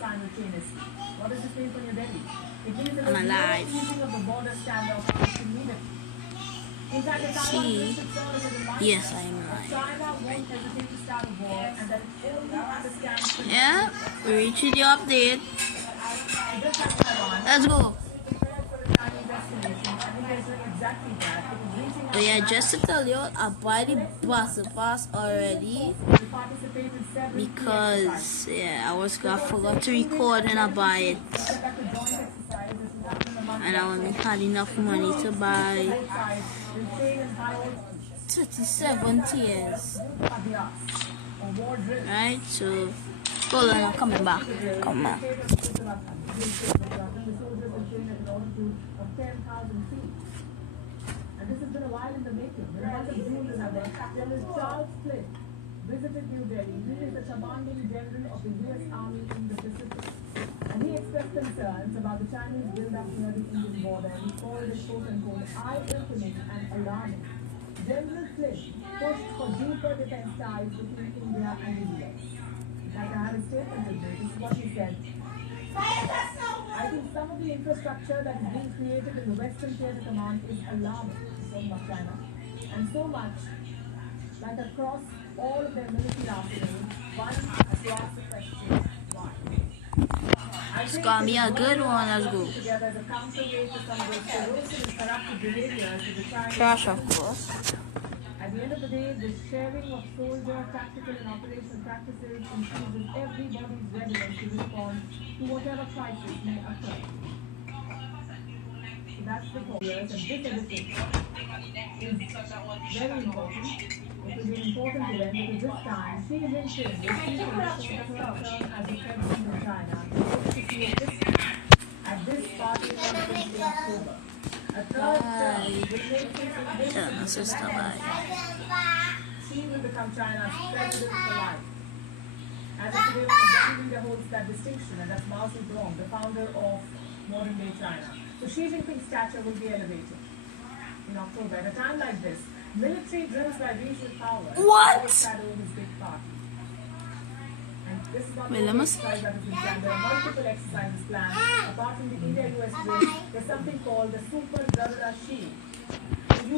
simultaneously. What does this mean for New Delhi? It means that I'm there's no alive. easing of the border standoff immediately. In fact, the Taiwan See? administration serves as a reminder Yes, I am that alive. China won't hesitate to start a war and that it only understands the Yeah, we reached the update. just like Taiwan, Let's go. prepared for a Chinese escalation, and India is doing exactly that. It is reaching out But yeah, to just to tell you, I buy the bus pass already participate in several key exercises. because I forgot to record and I buy it, Conduct a joint exercise is conducted in a month and I only had enough money to buy both sides will train in high altitude 37 tiers. abhyas or war drills. Right, so hold on, I'm coming back. Come on. The soldiers will train at an altitude of 10,000 feet. And this has been a while in the making. In the month of June, remember, General Charles Flynn visited New Delhi. He is the commanding general of the U.S. Army in the Pacific. And he expressed concerns about the Chinese build-up near the Indian border, and he called it, quote-unquote, eye-opening and alarming. General Flynn pushed for deeper defense ties between India and the U.S. In fact, I have a statement with this. This is what he said. I think some of the infrastructure that is being created in the Western Theatre Command is alarming, so much China, and so much like across all of their military arsenal, one across the question, why? It's gonna be a good one. Let's go. Together as a counterweight to some of those ferocious and corruptive behaviors of the Chinese. Crash, of course. At the end of the day, the sharing of soldier, tactical and operational practices increases everybody's readiness to respond to whatever crisis may occur. So that's the focus, and this edition is very important. It will be important to them because this time Xi Jinping will see for the third term as the president of China. He hopes to see it this time at this party conference in October. A third term will make him Tell my sister bye. Xi will become China's president for life. As of today, one leader holds that distinction, and that's Mao Zedong, the founder of modern-day China. So Xi Jinping's stature will be elevated in October. At a time like this, military drills by regional powers overshadow his big party. And this is not the only exercise that has been planned. There are multiple exercises planned. Apart from the India-US drill, there's something called the Super Garuda Shield.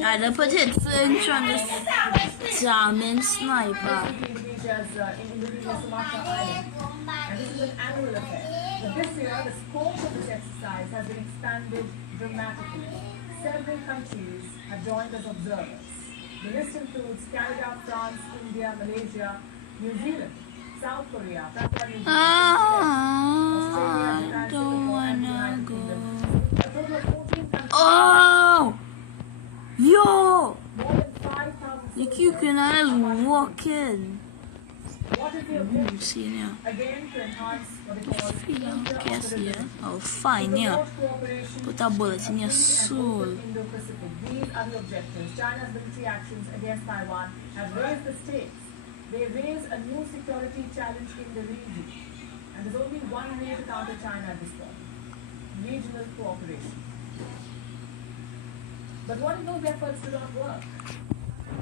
I done put it French on this German sniper. In Indonesia, Sumatra Island. And this is an annual affair. But this year, the scope of this exercise has been expanded dramatically. Several countries have joined as observers. The list includes Canada, France, India, Malaysia, New Zealand, South Korea, Papua New Guinea, Australia, Japan, Singapore, and the United Kingdom. A total of 14 countries. Oh! Yo! More than 5,000 Look, you can just walk in. What is the objective? See now. Again, to enhance what they call Yes, yeah. Oh, fine, yeah. Put a bullet in your soul. Indo-Pacific. These are the objectives. China's military actions against Taiwan have raised the stakes. They raise a new security challenge in the region. And there's only one way to counter China at this point: regional cooperation. But what if those efforts do not work?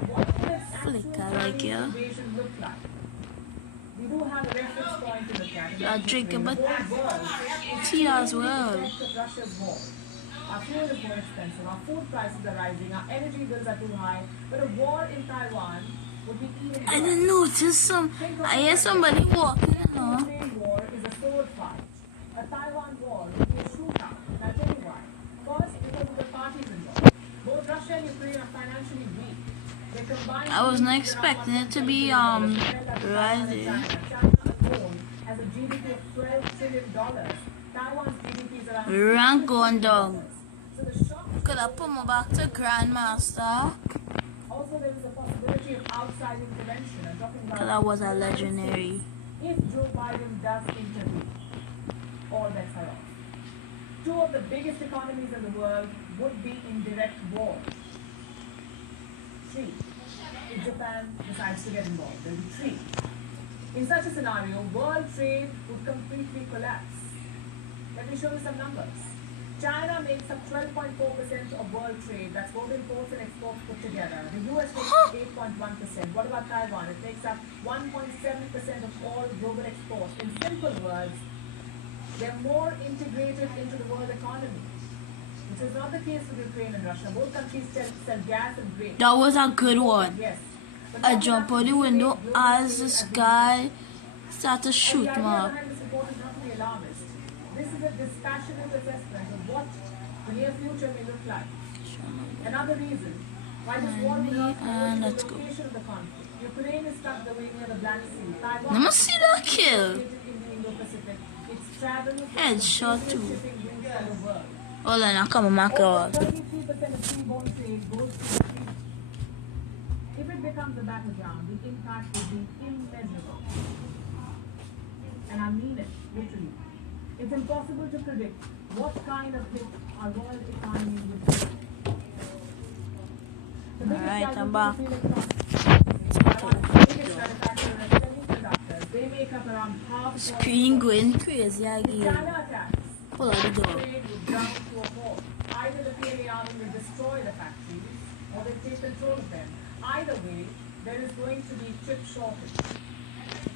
What will its actual Chinese invasion look like? We do have a reference point to look at. I'll drink a bit tea as well. Russia's war. Our fuel is more expensive, our food prices are rising, our energy bills are too high, but a war in Taiwan would be even worse. I didn't notice I hear somebody walking, you know. A Ukraine war is a sword fight. A Taiwan war would be a shootout. Now I'll tell you why. First, because of the parties involved. Both Russia and Ukraine are financially weak. They combine. I wasn't expecting it to be rising. China alone has a GDP of $12 trillion. Taiwan's GDP is around Rank going down. So the shock. Could I put me back to Grandmaster? Also, there is a possibility of outside intervention. I'm talking about. That was a legendary. If Joe Biden does intervene, all bets are off. Two of the biggest economies in the world would be in direct war. Three. If Japan decides to get involved, there will be three. In such a scenario, world trade would completely collapse. Let me show you some numbers. China makes up 12.4% of world trade. That's both imports and exports put together. The US makes up 8.1%. What about Taiwan? It makes up 1.7% of all global exports. In simple words, They're more integrated into the world economy, which is not the case with Ukraine and Russia. Both countries sell gas and grain. That was a good one. Yes. But I that jump will out the not window create global as the trade sky started to and shoot the idea me up. behind this report is not to be alarmist. This is a dispassionate assessment of what the near future may look like. Another reason why this war will not And the let's go. location of the conflict. Ukraine is tucked away near the Black Sea. Taiwan Let me see that kill. is located in the Indo-Pacific. Its travel Headshot business too. shipping routes for the world. Hold on, I'm coming back Over out. 33% of seaborne trade goes through the sea. If it becomes a battleground, the impact will be immeasurable. And I mean it, literally. It's impossible to predict what kind of hit our world economy would take. The biggest Alright, I'm casualty back. is Taiwan's biggest manufacturer of semiconductors. They make up around half of Screen going crazy If again. China attacks. Pull out the door. Trade would ground to a halt. Either the PLA army will destroy the factories or they take control of them. Either way, there is going to be chip shortage.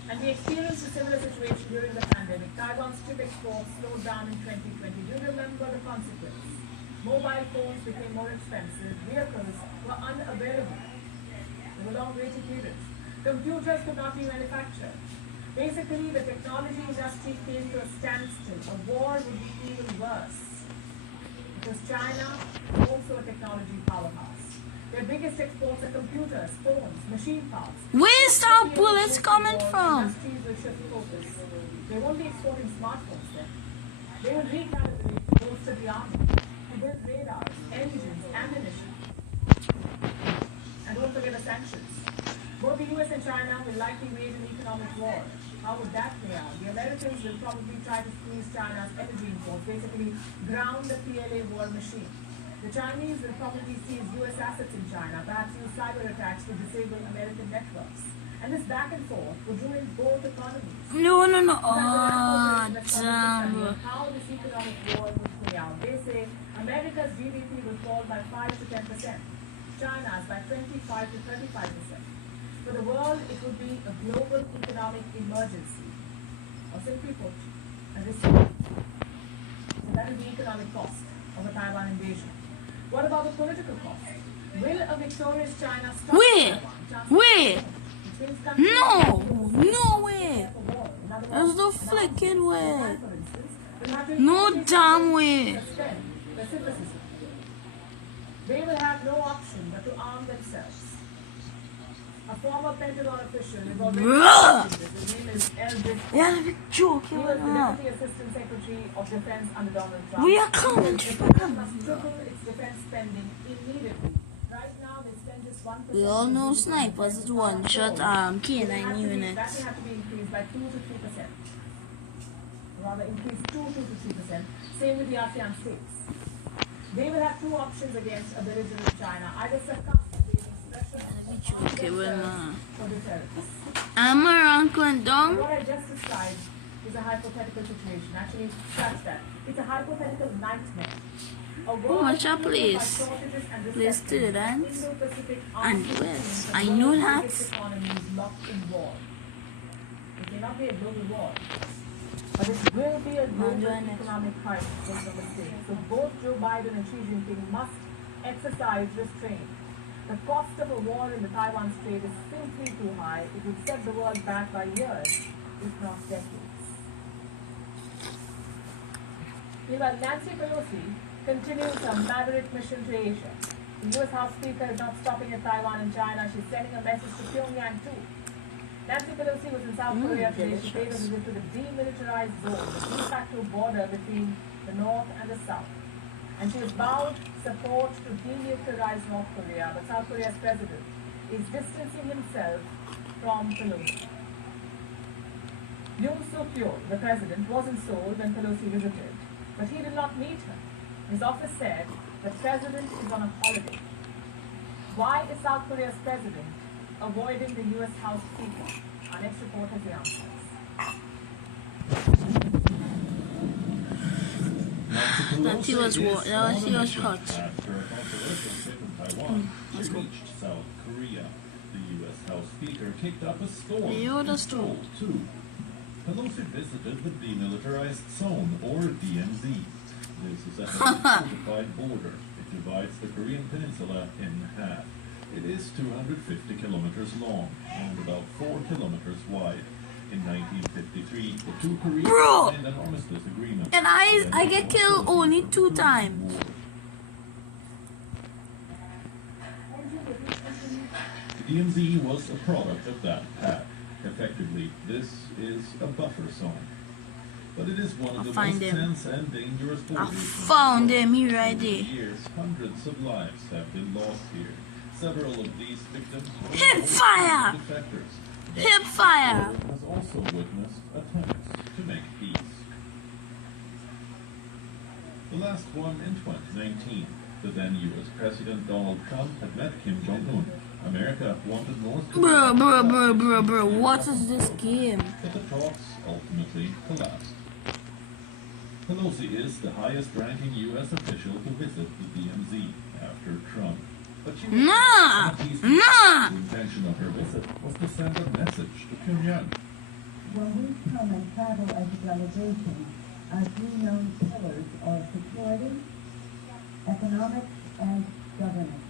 And we experienced a similar situation during the pandemic. Taiwan's chip exports slowed down in 2020. Do you remember the consequence? Mobile phones became more expensive. Vehicles were unavailable. There were long waiting periods. Computers could not be manufactured. Basically, the technology industry came to a standstill. A war would be even worse. Because China is also a technology powerhouse. Their biggest exports are computers, phones, machine parts. Where's our bullets coming from? Industries will shift focus. They won't be exporting smartphones then. They will recalibrate to bolster the army, to build radars, engines, ammunition. And don't forget the sanctions. Both the US and China will likely wage an economic war. How would that play out? The Americans will probably try to squeeze China's energy imports, basically ground the PLA war machine. The Chinese will probably seize US assets in China, perhaps use cyber attacks to disable American networks. And this back and forth would ruin both economies. No. In Oh, fact, the damn. study of how this economic war would play out. They say America's GDP will fall by 5 to 10%, China's by 25 to 35%. For the world, it would be a global economic emergency, or simply put, a recession. So that is the economic cost of a Taiwan invasion. What about the political cost? Will a victorious China stop Wait, Taiwan? wait. Chances countries No way. for war. In other There's words, no flicking way. for instance, will have to No immediately damn way. suspend reciprocism. They will have no option but to arm themselves. A former Pentagon official is already Bruh. this. His name is Elbridge. Yeah, big joke. He was the Deputy Assistant Secretary of Defense under Donald Trump. We are coming The from. president must triple its defense spending immediately. Right now, they spend just 1%. We all know snipers is one shot That K9 may units. have to be increased by 2 to 3%. Rather, increase 2 to 3%. Same with the ASEAN states. They will have two options against a belligerent China. Either succumb to Beijing's pressure or Okay, well, for deterrence. I'm around going down. What I just described is a hypothetical situation. Actually, scratch that. It's a hypothetical nightmare. A world much a fueled by place? shortages and Place to the recessions, dance Indo-Pacific and arms West. race, I the know world's that. biggest economy is locked in war. It may not be a global war, but it will be a global Join us. economic crisis. Make no mistake. So both Joe Biden and Xi Jinping must exercise restraint. The cost of a war in the Taiwan Strait is simply too high. It would set the world back by years, if not decades. Meanwhile, Nancy Pelosi continues her maverick mission to Asia. The U.S. House Speaker is not stopping at Taiwan and China. She's sending a message to Pyongyang too. Nancy Pelosi was in South Korea today. She paid a visit to the demilitarized zone, the de facto border between the North and the South. And she has vowed support to denuclearize North Korea, but South Korea's president is distancing himself from Pelosi. Yoon Suk-yeol, the president, was in Seoul when Pelosi visited, but he did not meet her. His office said the president is on a holiday. Why is South Korea's president avoiding the U.S. House Speaker? Our next report has the answers. That he was hot. Let's go. South Korea. The U.S. House Speaker kicked up a storm The other in storm. Seoul, too. Pelosi visited the Demilitarized Zone, or DMZ. This is a heavily fortified border. It divides the Korean peninsula in half. It is 250 kilometers long and about 4 kilometers wide. In 1953, the two Koreans Bro! signed an armistice agreement. And I get killed only 2 times. The DMZ was a product of that pact. Effectively, this is a buffer zone. But it is one of the find most him. tense and dangerous I borders. found him, he right Over there. the years, hundreds of lives have been lost here. Several of these victims were Hip also fire! defectors. Hip fire! But has also witnessed attempts to make peace. The last one in 2019. The then U.S. President Donald Trump had met Kim Jong-un. America wanted North Korea. Bro, what is this game? But the talks ultimately collapsed. Pelosi is the highest-ranking U.S. official to visit the DMZ after Trump. But she Nah! Nah! The intention of her visit was to send a message to Pyongyang. When we come and travel as a delegation, our 3 known pillars are security, economics, and governance.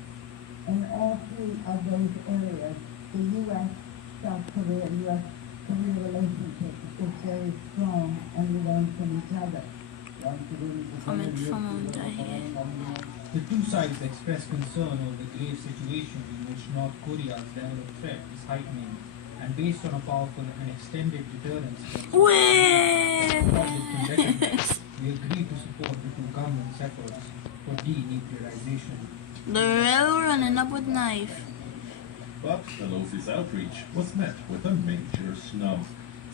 In all 3 of those areas, the U.S.-South Korea, U.S.-Korea relationship is very strong, and we learn from each other. Comment from over here. The two sides expressed concern over the grave situation in which North Korea's level of threat is heightening, and based on a powerful and extended deterrence against conflict and weapons, we agreed to support the two governments' efforts for denuclearization. The real running up with knife. But Pelosi's outreach was met with a major snub.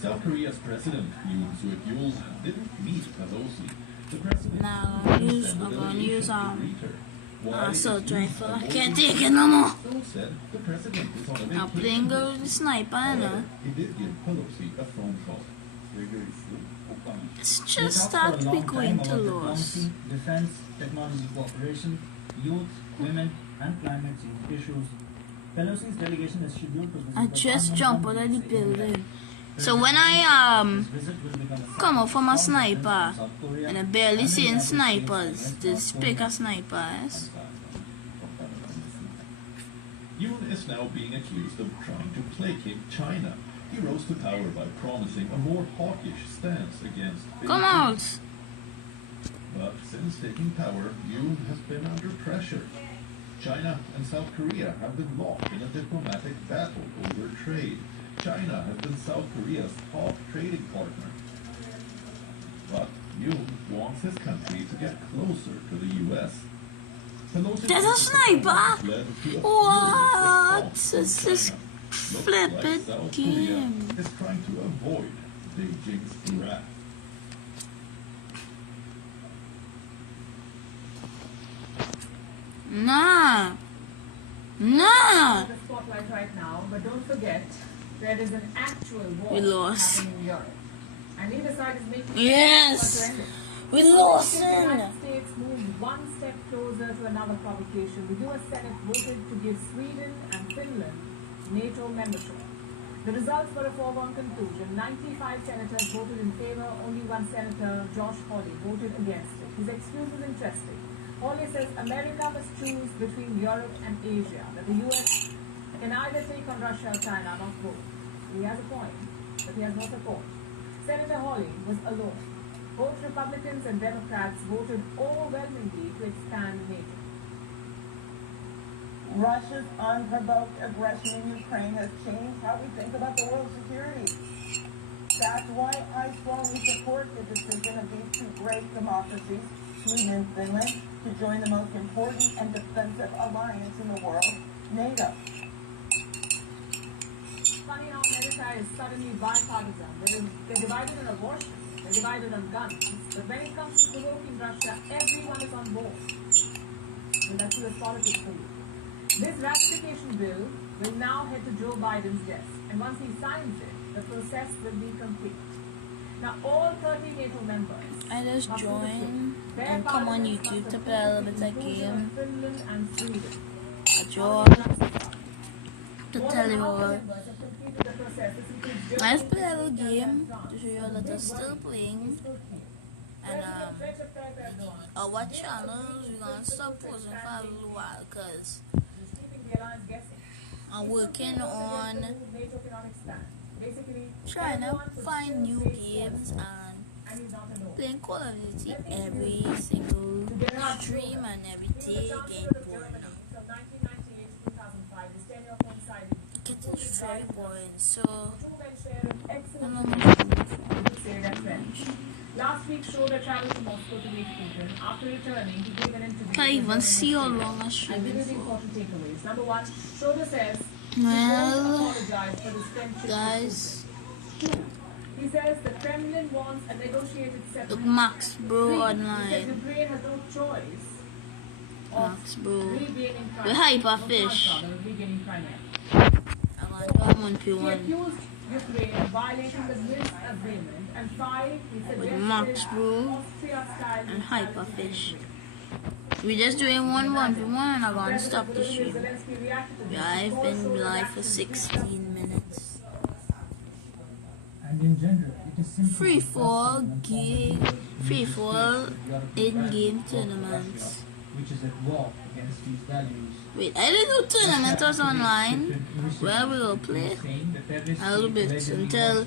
South Korea's President Yoon Suk-yeol didn't meet Pelosi. The president Now I'm gonna use assault rifle. I can't take it no more. So said the president is on a Now vacation. playing go with the sniper, I know. However, he did give Pelosi a phone call. It's We just talked that for a we long going time to about lose. diplomacy, defense, technology cooperation, youth, women, and climate change issues. Pelosi's delegation is scheduled to visit I the just Panmunjom jump out of the Peninsula in building. This So when I visit will become a come out from a sign of sniper, confidence from South Korea and I barely and the seeing United States snipers, against this North pick Korea. a snipers. Yoon is now being accused of trying to placate China. He rose to power by promising a more hawkish stance against Come Beijing. out! But since taking power, Yoon has been under pressure. China and South Korea have been locked in a diplomatic battle over trade. China has been South Korea's top trading partner. But Yoon wants his country to get closer to the U.S. Pelosi's There's a sniper? led to a What? furious This response is from China. Looks flippin' like South game. Korea is trying to avoid Beijing's wrath. Nah! Nah! The spotlight right now, but don't forget, there is an actual war We lost. happening in Europe. And neither side is making Yes! to end it. We The lost United him! States moved one step closer to another provocation. The US Senate voted to give Sweden and Finland NATO membership. The results were a foregone conclusion. 95 senators voted in favor, only one senator, Josh Hawley, voted against it. His excuse was interesting. Hawley says America must choose between Europe and Asia, that the US can either take on Russia or China, not both. He has a point, but he has no support. Senator Hawley was alone. Both Republicans and Democrats voted overwhelmingly to expand NATO. Russia's unprovoked aggression in Ukraine has changed how we think about the world's security. That's why I strongly support the decision of these two great democracies, Sweden and Finland, to join the most important and defensive alliance in the world, NATO. Funny how America is suddenly bipartisan. They're divided on abortion, they're divided on guns. But when it comes to provoking Russia, everyone is on board. And that's US politics for you. This ratification bill will now head to Joe Biden's desk. And once he signs it, the process will be complete. Now all 30 NATO members I just must join Their and come on parliaments YouTube must to play a little approve bit of the inclusion game. of Finland and Sweden. A job to tell you all. Members have completed the process. This includes Germany, Let's play a little Italy, game and France. to show you that they're still playing. And our channels, we're gonna stop posting for a little while because I'm working on trying to find new games and playing Call of Duty every single stream and every day get boring now. Getting very boring, so Last week, Schroeder traveled to Moscow to meet Putin. After returning, he gave an interview. can't even see how long I And stream here are the for. important takeaways. Number one, Schroeder says he Well, won't apologize for his friendship with guys, Putin. Two, he says the Kremlin wants a negotiated look settlement. Max Bro Three, he says online. Ukraine has no choice Max Bro. regaining Crimea. The hyper No fish. chance, rather, of regaining Crimea. I'm on He 1v1 accused Ukraine of violating the Minsk agreement. And five, he suggested Max Bro Austria-style and Hyperfish. We just doing 1v1 and I'm gonna stop the stream. Zelensky reacted to this. Yeah, I've been live for 16 minutes. And in general, it is simple. Free fall in-game tournaments. Which is at war against these values. Wait, I didn't know tournament was online. Well, we will play a little bit until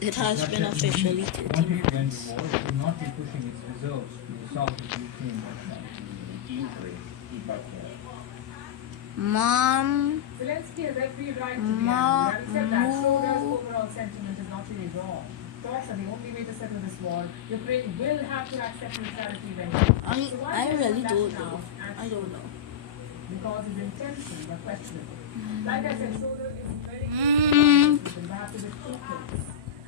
it has been officially 30 minutes. War will not be pushing its reserves to the south of Ukraine right now. Mom, Zelensky has every right to be Ma- angry. Having said that, Mo- Schroeder's overall sentiment is not really wrong. Talks are the only way to settle this war. Ukraine will have to accept neutrality eventually. So why I is really that don't now know. and I don't know. because his intentions are questionable. Like I said, Schroeder is very Mm. perhaps a bit too close.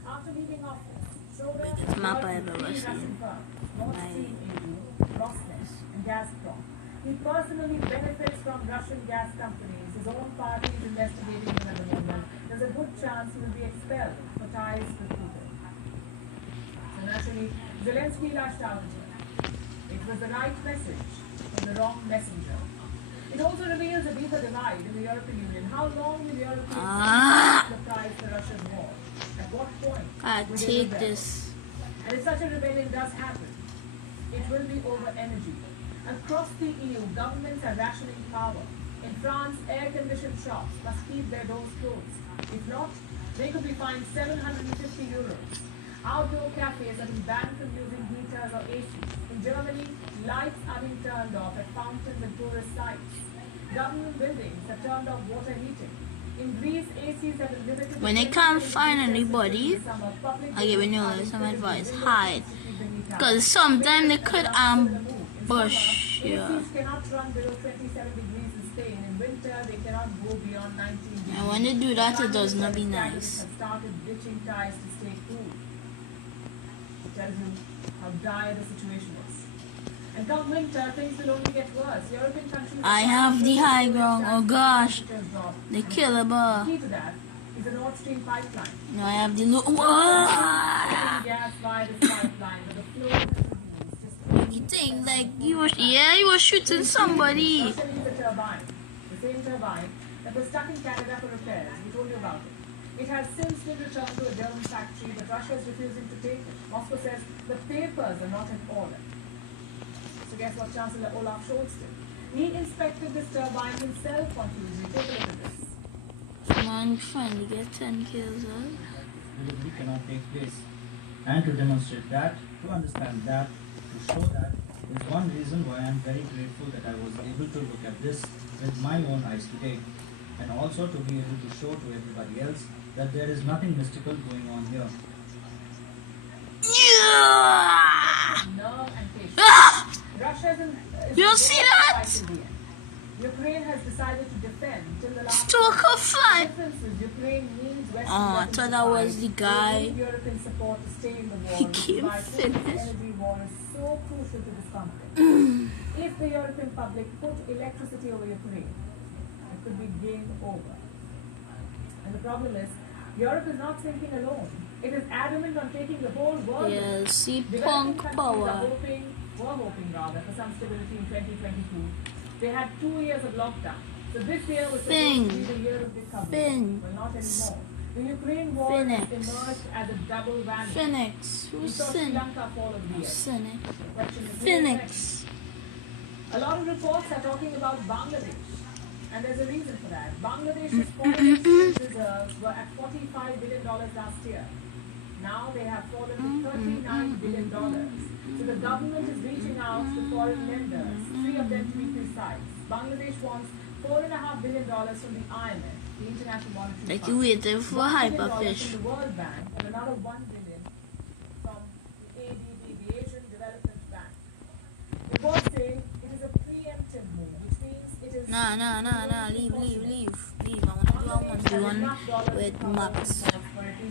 After leaving office, Schroeder Biggest map worked I've with ever three seen. Russian firms, Nord Stream EU, Rosneft, and Gazprom. He personally benefits from Russian gas companies. His own party is investigating him at the moment. There's a good chance he will be expelled for ties with Putin. So naturally, Zelensky lashed out at him. It was the right message from the wrong messenger. It also reveals a deeper divide in the European Union. How long will Europeans pay the price for Russia's war? At what point I will they take rebel? this. And if such a rebellion does happen, it will be over energy. Across the EU, governments are rationing power. In France, air-conditioned shops must keep their doors closed. If not, they could be fined 750 euros. Outdoor cafes are being banned from using heaters or AC. In Germany, lights are being turned off at fountains and tourist sites. Government buildings have turned off water heating. In Greece, ACs have been limited. When I can't find anybody, I give you some advice. Hide. Because sometimes they could ambush you. ACs cannot run below 27 degrees in Spain. In winter, they cannot go beyond 19 degrees. And when they do that, it does not be Families nice. have started ditching ties to stay cool. It tells you how dire the situation is. And come winter, things will only get worse. European countries I have the high ground. Oh gosh, the killer The bar. key to that is the Nord Stream pipeline. Now I have the low. Gas via this pipeline, but the flow has reduced. Just You think like he was shooting somebody. Russia needs a turbine, the same turbine that was stuck in Canada for repairs. We told you about it. It has since been returned to a German factory, but Russia is refusing to take it. Moscow says the papers are not in order. So guess what Chancellor Olaf Scholz did? He inspected this turbine himself on Tuesday. Take a look at this. Man, finally get 10 kills. Delivery cannot take place. And to demonstrate that, to understand that, to show that, is one reason why I am very grateful that I was able to look at this with my own eyes today. And also to be able to show to everybody else that there is nothing mystical going on here. Yeah! Nerve and patience. Ah! Russia is in. You see that? Ukraine has decided to defend till the last. Stalker The fly. difference is Ukraine needs Western Oh, I weapons thought that was supplies. the They guy. need European support to stay in the war. He which is came why Putin's finished. energy war is so crucial to this conflict. If the European public put electricity over Ukraine, it could be game over. And the problem is, Europe is not thinking alone. It is adamant on taking the whole world. Yeah, see Developing punk countries power. were hoping rather, for some stability in 2022. They had 2 years of lockdown. So this year was supposed to be the year of recovery. Well, not anymore. The Ukraine war has emerged as a double whammy. Phoenix. We Who's saw Sri Lanka fall of the year. Phoenix? Question is, Phoenix. a lot of reports are talking about Bangladesh, and there's a reason for that. Bangladesh's foreign exchange reserves were at $45 billion last year. Now they have fallen to $39 billion. So the government is reaching out to foreign lenders, 3 of them to be precise. Bangladesh wants $4.5 billion from the IMF, the International Monetary Like Fund. you waiting for $1 billion Hyperfish. from the World Bank, and another $1 billion from the ADB, the Asian Development Bank. Reports say it is a preemptive move, which means it is... Nah. Leave. I want to do one with Max.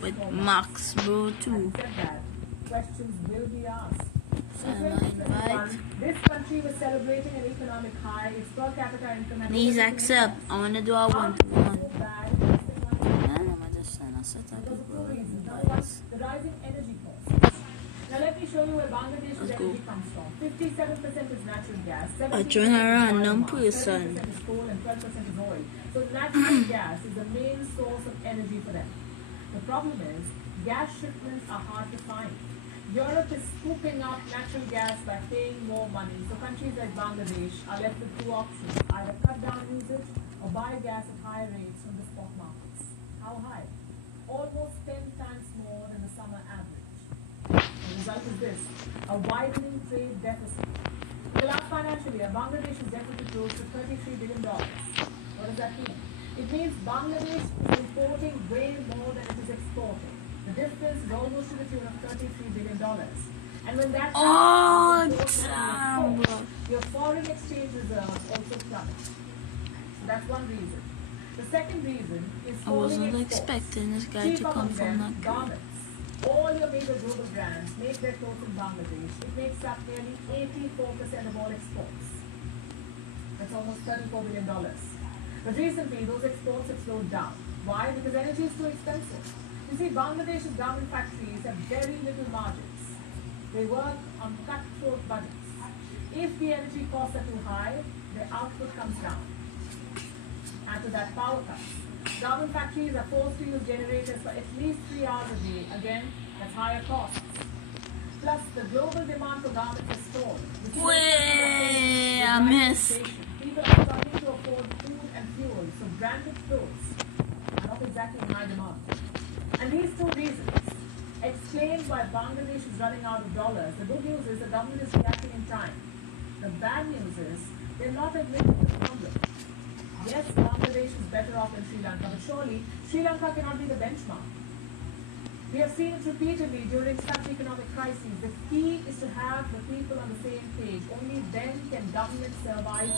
With Max, bro, too. Said that, questions will be asked. In Send my invite. 2021, this country was celebrating an economic high. Its per capita income had Please over accept. I want to do a one-to-one. Just send a set of people invites. The rising energy costs. Now let me show you where Bangladesh's Let's go. energy comes from. 57% is natural gas, 17% I is join a random biomass, person. 30% is coal, and 12% is oil. So natural gas is the main source of energy for them. The problem is, gas shipments are hard to find. Europe is scooping up natural gas by paying more money, so countries like Bangladesh are left with 2 options: either cut down usage or buy gas at higher rates from the spot markets. How high? Almost 10 times more than the summer average. The result is this: a widening trade deficit. In the last financial year, Bangladesh is deficit close to $33 billion. What does that mean? It means Bangladesh is importing way more than it is exporting. The difference is almost to the tune of $33 billion. And when that happens, your foreign exchange reserves also plummet. So that's one reason. The second reason is I falling wasn't exports. expecting this guy Chief to come among from them, that. garments. All your major global brands make their clothes in Bangladesh. It makes up nearly 84% of all exports. That's almost $34 billion. But recently, those exports have slowed down. Why? Because energy is too expensive. You see, Bangladesh's garment factories have very little margins. They work on cutthroat budgets. If the energy costs are too high, their output comes down. Add to that power cuts. Garment factories are forced to use generators for at least 3 hours a day. Again, that's higher costs. Plus, the global demand for garments is stalled. Way, I missed. People are struggling to afford food and fuel, so branded clothes are not exactly in high demand. And these 2 reasons explain why Bangladesh is running out of dollars. The good news is the government is reacting in time. The bad news is they're not admitting the problem. Yes, Bangladesh is better off than Sri Lanka, but surely Sri Lanka cannot be the benchmark. We have seen it repeatedly during such economic crises. The key is to have the people on the same page. Only then can government survive.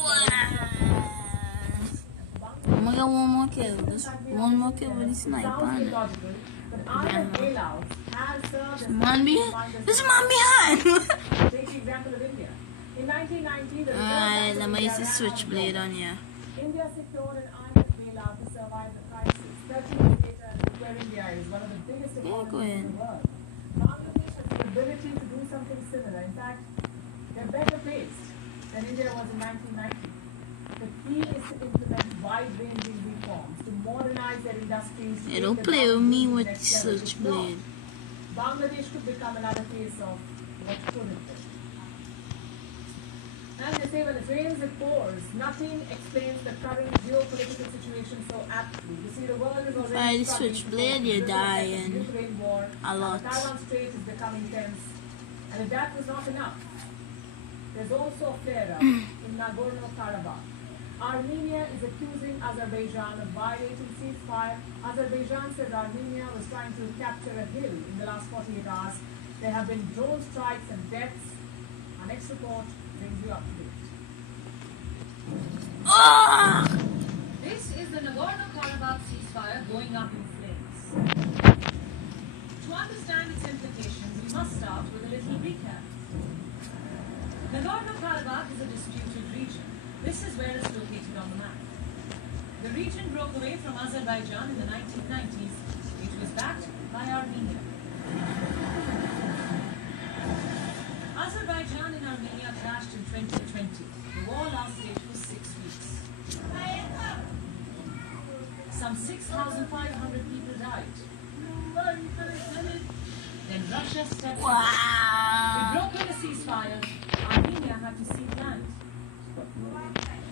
Oh my god, one more kill. Just one more kill with the sniper on Sounds it. illogical, but IMF bailouts have served as This man behind! Take the example of India. In 1990, the Alright, let me use the switchblade on you. India secured an IMF bailout to survive the crisis. 13 years later, look where India is, one of the biggest economies go ahead. in the world. Bangladesh has the ability to do something similar. In fact, they're better placed than India was in 1990. The key is to implement wide-ranging reforms, to modernize their industries. to Yeah, take don't the play with government me to the with next level. If switchblade. not, Bangladesh could become another case of what could have been. And they say when it rains, it pours. Nothing explains the current geopolitical situation so aptly. You see, the world is already By the struggling switchblade, to you're this effect of dying. Ukraine war, A lot. The Taiwan Strait is becoming tense. And if that was not enough, there's also a flare-up in Nagorno-Karabakh. Armenia is accusing Azerbaijan of violating ceasefire. Azerbaijan says Armenia was trying to capture a hill in the last 48 hours. There have been drone strikes and deaths. Our next report brings you up to date. This is the Nagorno-Karabakh ceasefire going up in flames. To understand its implications, we must start with a little recap. Nagorno-Karabakh is a disputed region. This is where it's located on the map. The region broke away from Azerbaijan in the 1990s. It was backed by Armenia. Azerbaijan and Armenia clashed in 2020. The war lasted for 6 weeks. around 6,500 people died. Then Russia stepped in. Wow. It broke with a ceasefire. Armenia had to cede land.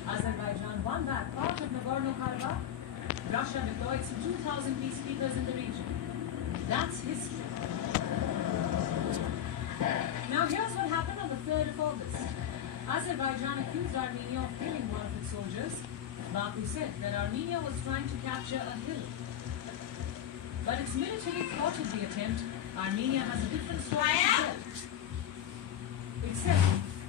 Azerbaijan won back part of Nagorno-Karabakh. Russia deployed some 2,000 peacekeepers in the region. That's history. Now here's what happened on the 3rd of August. Azerbaijan accused Armenia of killing one of its soldiers. Baku said that Armenia was trying to capture a hill. But its military thwarted the attempt. Armenia has a different story to tell. It said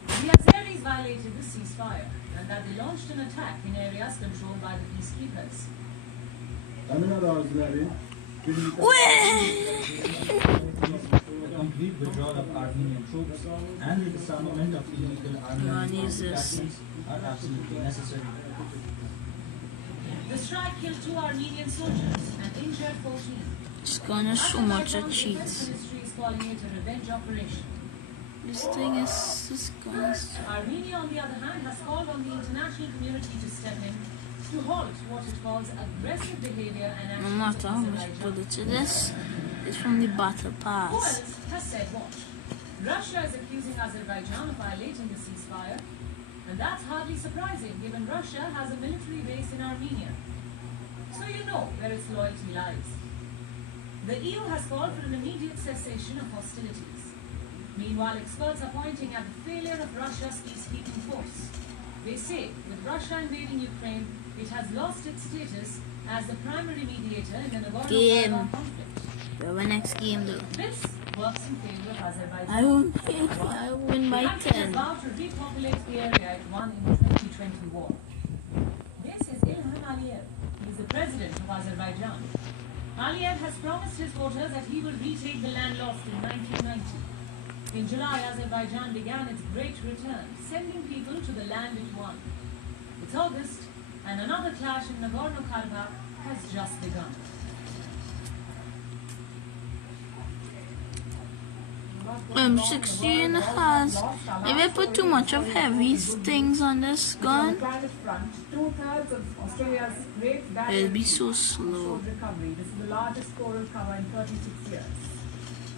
the Azeris violated the ceasefire and that they launched an attack in areas controlled by the peacekeepers. The complete withdrawal of Armenian troops and the disarmament of illegal army combatants are absolutely necessary. The strike killed 2 Armenian soldiers and injured 14. It's gonna so much a Azerbaijan's cheat. defense ministry is calling it a revenge operation. This thing is just gonna. Armenia, on the other hand, has called on the international community to step in to halt what it calls aggressive behavior and No actions matter of how much Azerbaijan. bullet to this, it's from the battle Who pass. else has said what? Russia is accusing Azerbaijan of violating the ceasefire, and that's hardly surprising given Russia has a military base in Armenia. So you know where its loyalty lies. The EU has called for an immediate cessation of hostilities. Meanwhile, experts are pointing at the failure of Russia's peacekeeping force. They say with Russia invading Ukraine, it has lost its status as the primary mediator in the Nagorno-Karabakh conflict. The next game though. This works in favor of Azerbaijan. I win by The country is 10. about to repopulate the area it won in the 2020 war. This is Ilham Aliyev. He is the president of Azerbaijan. Aliyev has promised his voters that he will retake the land lost in 1990. In July, Azerbaijan began its great return, sending people to the land it won. It's August, and another clash in Nagorno-Karabakh has just begun. M16 has. Maybe I put too much of heavy things on this On gun. the climate front, 2/3 of Australia's Great Barrier It'll be Reef so slow. showed recovery. This is the largest coral cover in 36 years.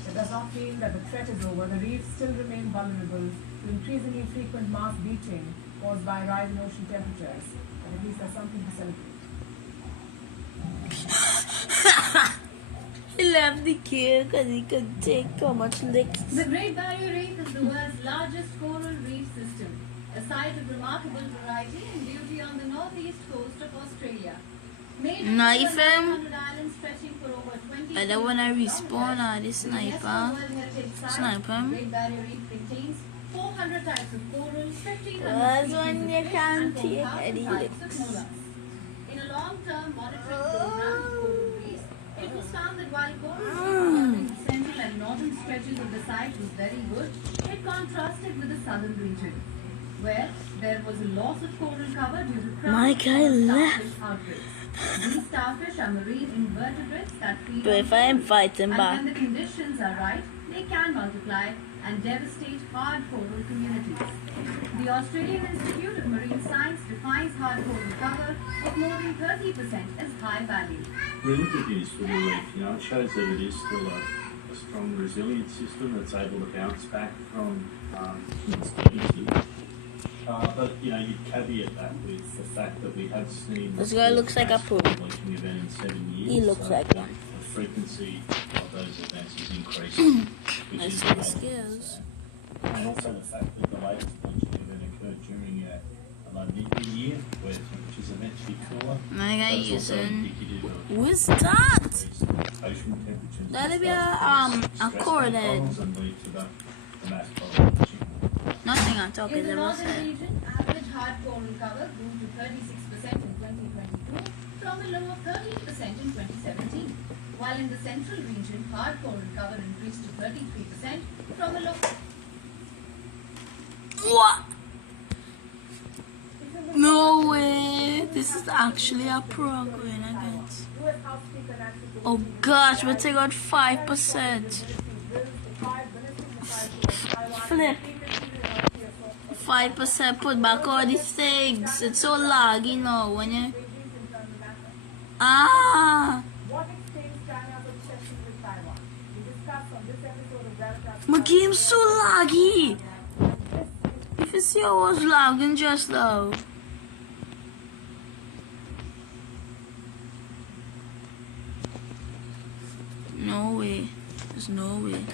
It does not mean that the threat is over. The reefs still remain vulnerable to increasingly frequent mass beaching caused by rising ocean temperatures. And at least there's something to celebrate. He left the kid because he could take how much licks. The Great Barrier Reef is the world's largest coral reef system, a site of remarkable variety and beauty on the northeast coast of Australia. Made of Knife over him. 900 islands stretching for over 20 I don't wanna respawn kilometers, the the sniper. UNESCO World Heritage Site, Snipe him. the Great Barrier Reef contains 400 types of coral, 1,500 That's species when of you fish, can't and take 4,000 any types licks. of mollusks. In a long-term monitoring program of coral reefs, it was found that while coral reef in the central and northern stretches of the site was very good, it contrasted with the southern region, where there was a loss of coral cover due to My crowds guy or left. starfish outbreaks. These starfish are marine invertebrates that feed But on if I invite him and back, when the conditions are right, they can multiply and devastate hard coral communities. The Australian Institute of Marine Science defines hard coral cover of more than 30% as high value. Really good news for the reef. It shows that it is still a strong, resilient system that's able to bounce back from instability. But you'd caveat that with the fact that we have seen This guy looks like a pro. bleaching event in 7 years. He looks so like one. the frequency of those events is increasing, which I is see the skills. and also the fact that the latest bleaching event occurred during a La Nina year, where temperatures are meant to be cooler. My guy That's also using. indicative of Who is that? increased ocean temperatures. That'll be Stress a corded. corals and lead to the mass coral bleaching. Nothing I'm talking In the about. northern region, average hard coral cover grew to 36% in 2022 from a low of 13% in 2017, while in the central region, hard coral cover increased to 33% from a low. What? No way. This is actually a pro I'm going against. US House Speaker Nancy Pelosi Oh gosh, but they got 5%. Flip. 5% put back all these things. It's so laggy now when you Ah! What explains China's obsession with Taiwan? We discussed on this episode of Veritas. My game's so laggy! This is If you see I was lagging just now. No way. There's no way.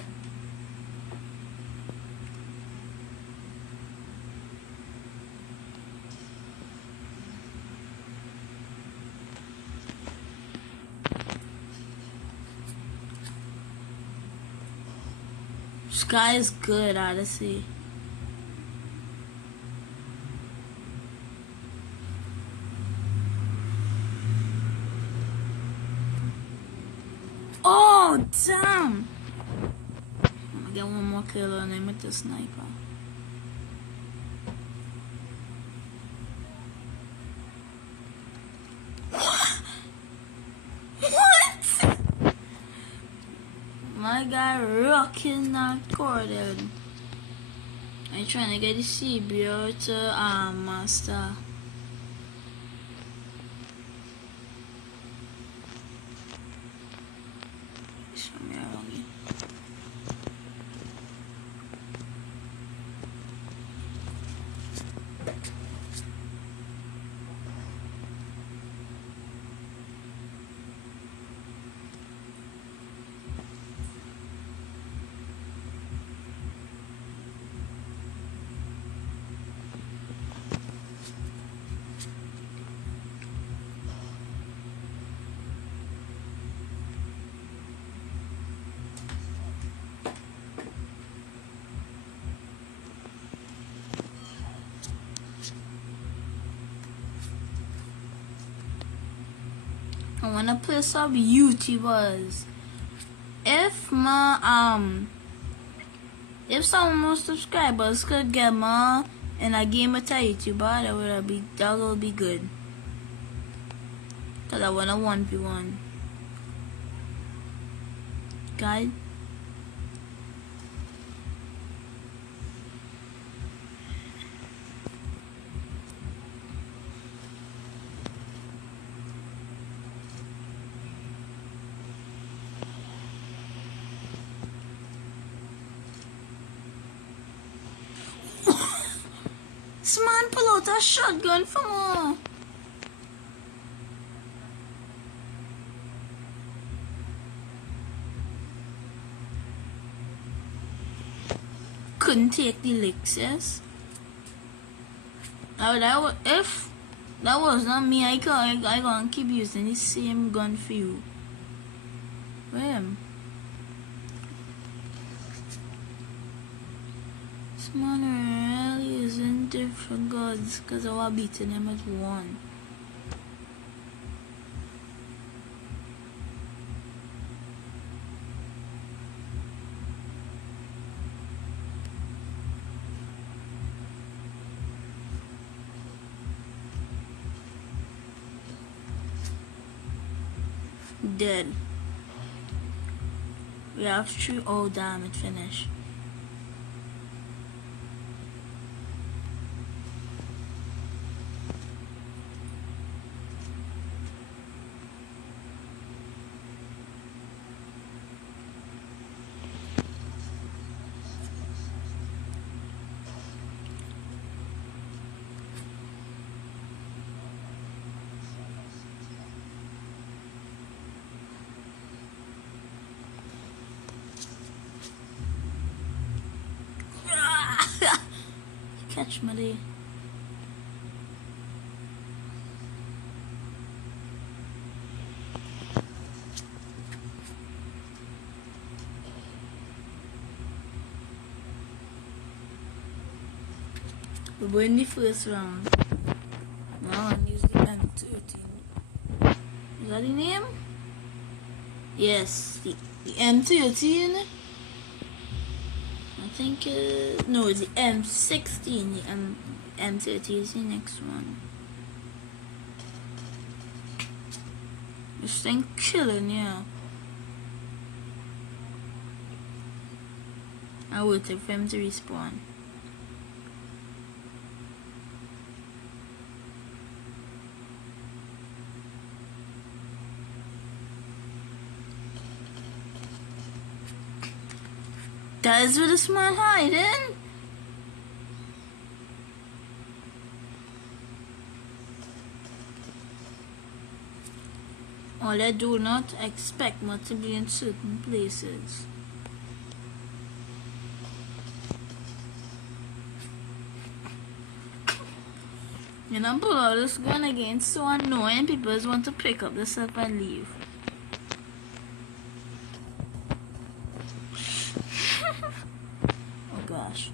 Sky is good, honestly. Oh, damn! I'm gonna get one more kill on him with the sniper. What? My guy rocking that cordon. I'm trying to get the CBO to master. Show me around here. I wanna play some YouTubers. If some more subscribers could get more in a game with a YouTuber, that would be good. Cause I wanna 1v1. Guys. This man pull out a shotgun for more. Couldn't take the licks, yes? If that was not me, I gonna keep using the same gun for you. Where? This man really using different guns because I was beating him at one. Dead. We have 3. Oh damn, it finished. Catch me there. We win the first round. Now I use the M13. Is that the name? Yes, the M13. I think no, it's the M16. The M30 is the next one. This thing killing, yeah. I will wait for him to respawn. That is where the small hiding. Or I do not expect much to be in certain places. You know, pull out this gun again, so annoying. People just want to pick up the stuff and leave. Oh gosh.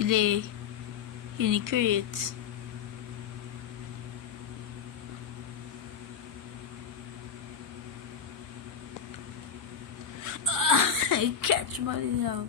They in create. I catch my out.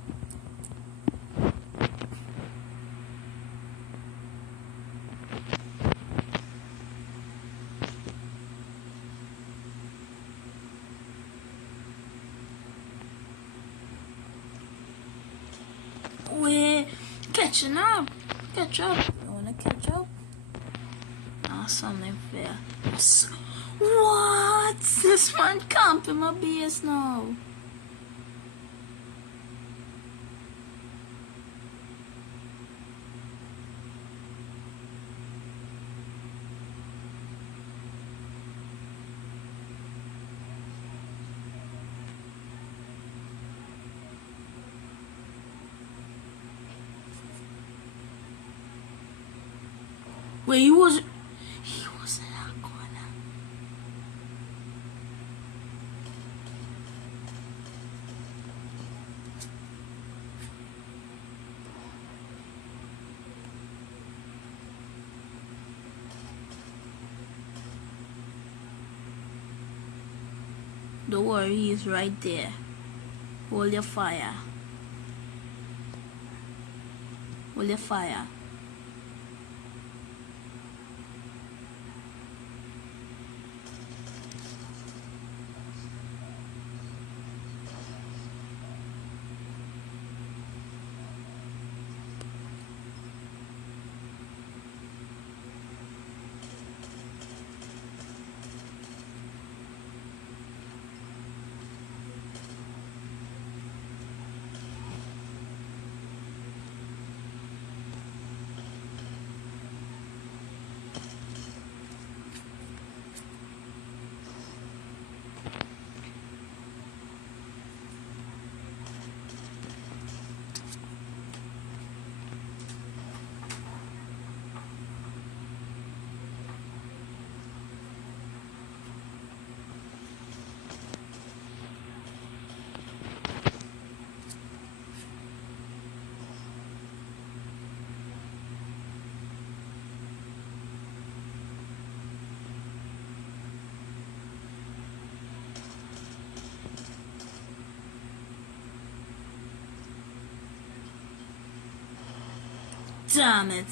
We're catching up. Catch up. You wanna catch up? Ah, something fair. What? This one camping my base now. Wait, he was in that corner. Don't worry, he's right there. Hold your fire. Hold your fire. Damn it.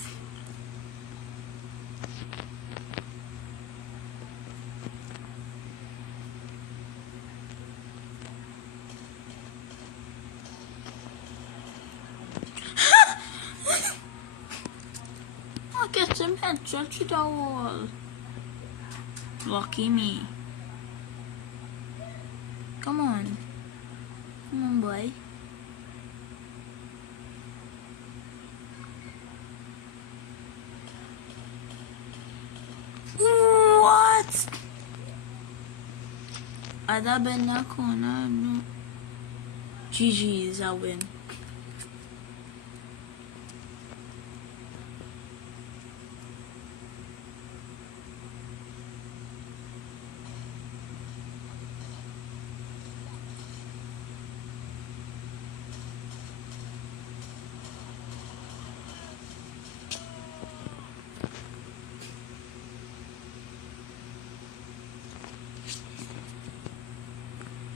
I'll get some headshot to the wall. Lucky me. Come on. Come on, boy. What? I'd have been in that corner. No. GG's, I win.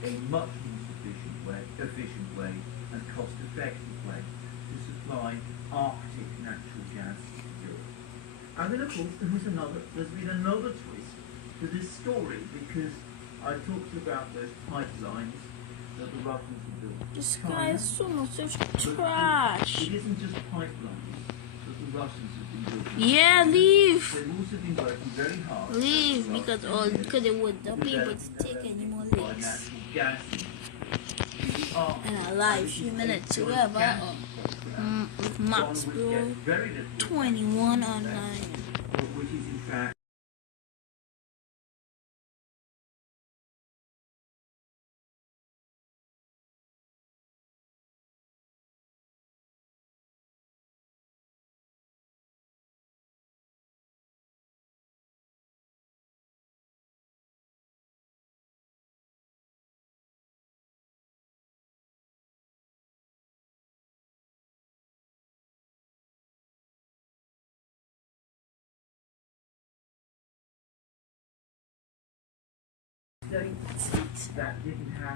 A much more sufficient way course, there's been another twist to this story because I talked about those pipelines that the Russians are building. This guy is so much of But trash. it isn't just pipelines that the Russians have been building. Yeah, leave. They've also been working very hard. Leave because they would not be able to take any more by leaks. natural gas. And a live few minutes whoever with Max Bro 21 online. Which is in fact states that didn't have